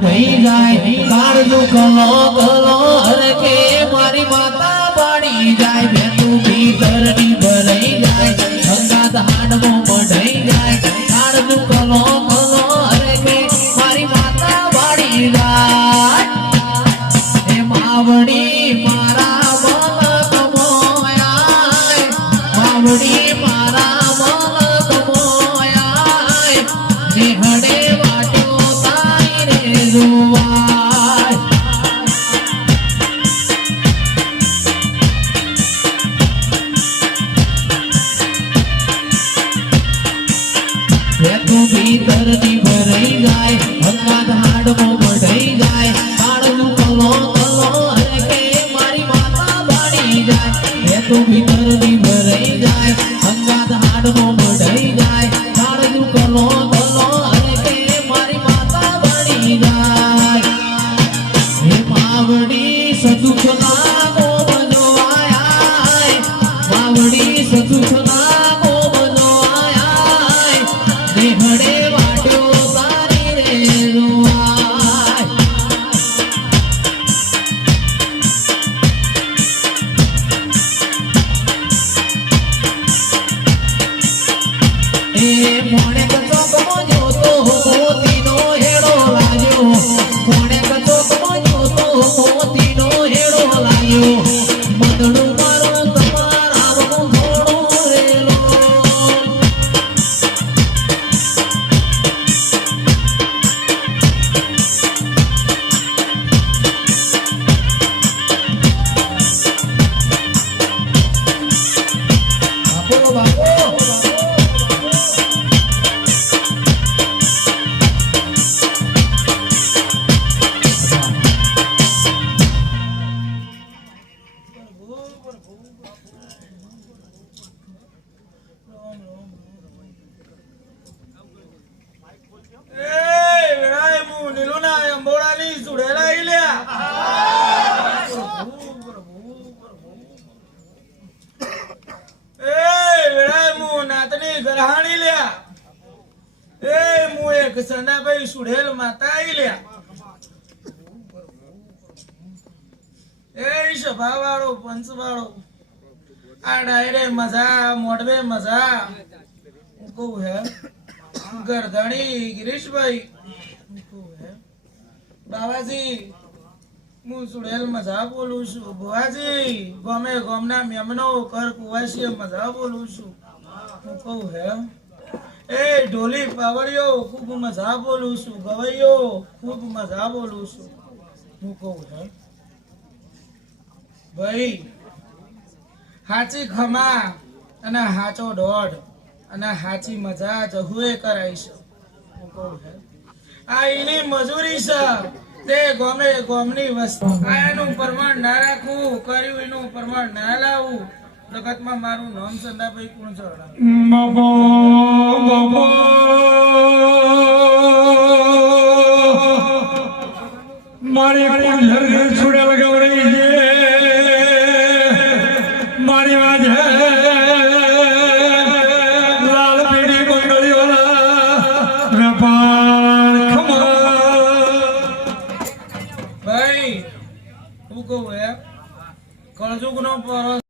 થઈ જાય કાળનું કલો કલો હરે કે મારી માતા પાડી જાય બેનું ભીતરની ભરાઈ જાય અંગાત હાડમો મઢાઈ જાય કાળનું કલો કલો હરે કે મારી માતા પાડી જાય હે માવડી મારા મલક મોયા માવડી મારા મલક મોયા નેહડે વાટ્યો તાઈ રે જુવાય તું ભીતરની ભરાઈ જાય ભગવાન હાડમો મઢાઈ જાય કાળનું કલો કલો હરે કે મારી માતા બાળી જાય તું ભીતરની ભરાઈ જાય ભગવાન હાડમો મઢાઈ જાય કાળનું કલો કલો હરે કે મારી માતા બાળી જાય હે માવડી સદુખના મોમનો આયા માવડી સદુખના મોમનો આયા નેહડે વાટ્યો તારી રે રૂવાય એ મોણે કચોકમાં જોતો મોતીનો હેડો લાગ્યો મોણે કચોકમાં જોતો મોતીનો હેડો લાગ્યો મદડું મારું તમારા થોડો રેલો બાપો બાપો સનાભાઈ સુડેલ માતા આઈ લ્યા એ સભા વાળો પંચ વાળો આ ડાયરે મજા મોડવે મજા હું કહું હે ગરધણી ગિરીશભાઈ હું કહું હે બાવાજી હું સુડેલ મજા બોલું છું બુવાજી ગમે ગમના મેમનો કર કુવાસી મજા બોલું છું હું કહું હે એ ઢોલી પાવડિયો ખૂબ મજા બોલું છું ગવૈયો ખૂબ મજા બોલું છું હું કહું હે ભાઈ હાચી ખમા અને હાચો દોઢ અને હાચી મજા જહુએ કરાઈશ હું કહું હે આ એની મજૂરી છે તે ગમે ગમની વસ્તુ આ એનું પ્રમાણ ના રાખવું કર્યું એનું પ્રમાણ ના લાવવું જગતમાં મારું નામ સંદાભાઈ કોણ ચડા મારી કોઈ છોડ્યા લગાવડી છે મારી વાત લાલ પીડી બંગડીઓના વેપાર ભાઈ હું કહું હે કળજુગ નો પર